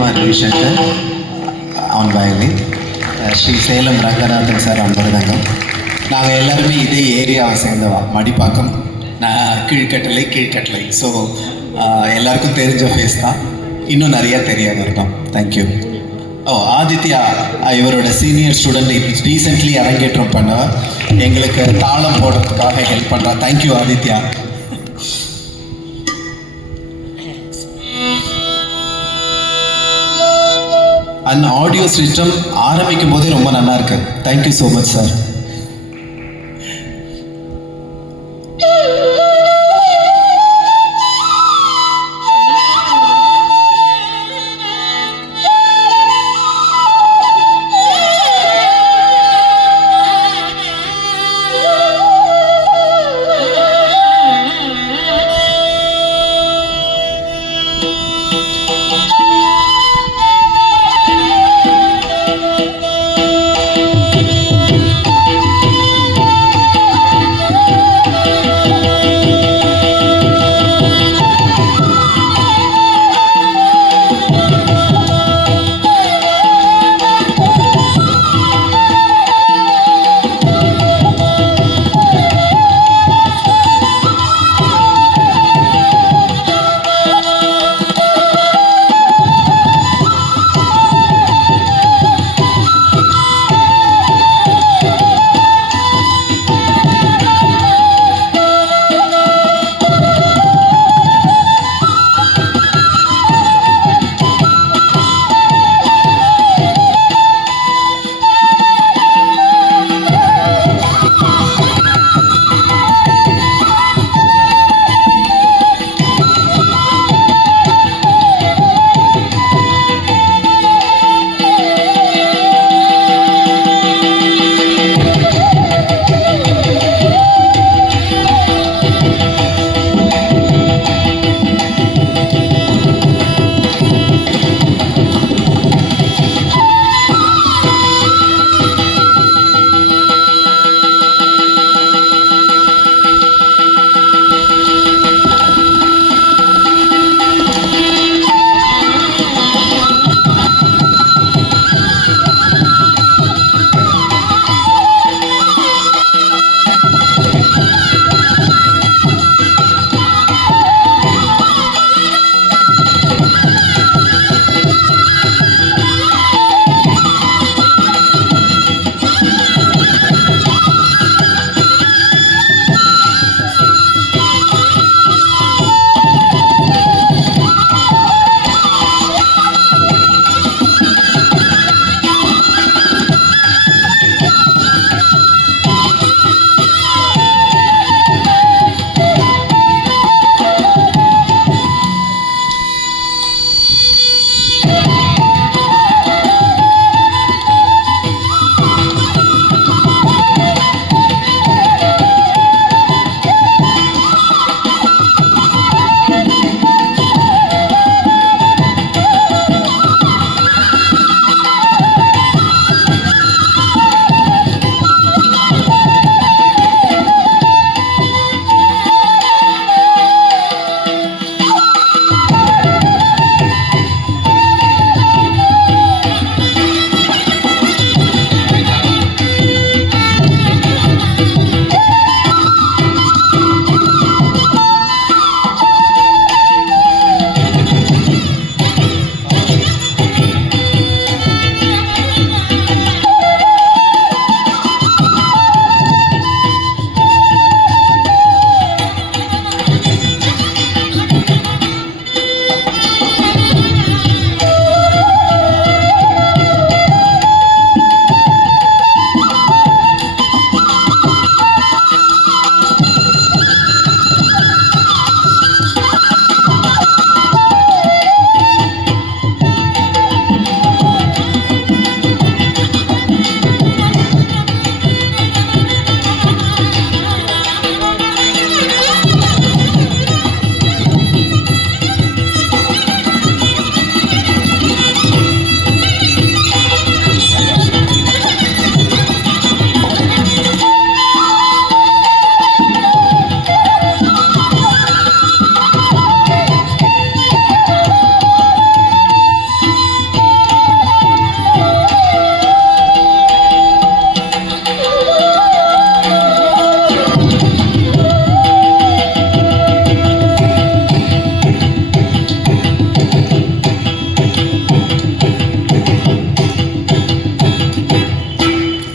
Maruti Shankar on violin, Sri Salem Ranganathan sir on Mridangam. நாங்கள் எல்லாருமே இதே ஏரியாவை சேர்ந்தவா, மடிப்பாக்கம், நான் கீழ்கட்டளை. ஸோ எல்லாருக்கும் தெரிஞ்ச ஃபேஸ் தான், இன்னும் நிறையா தெரியாமல் இருக்கோம். தேங்க்யூ. ஆதித்யா இவரோட சீனியர் ஸ்டூடெண்ட், ரீசெண்ட்லி அரங்கேற்றம் பண்ண எங்களுக்கு தாளம் போடுறதுக்காக ஹெல்ப் பண்ணுறா. Thank you Aditya. And audio system ஆரம்பிக்கும் போதே ரொம்ப நல்லா இருக்கு. Thank you so much sir.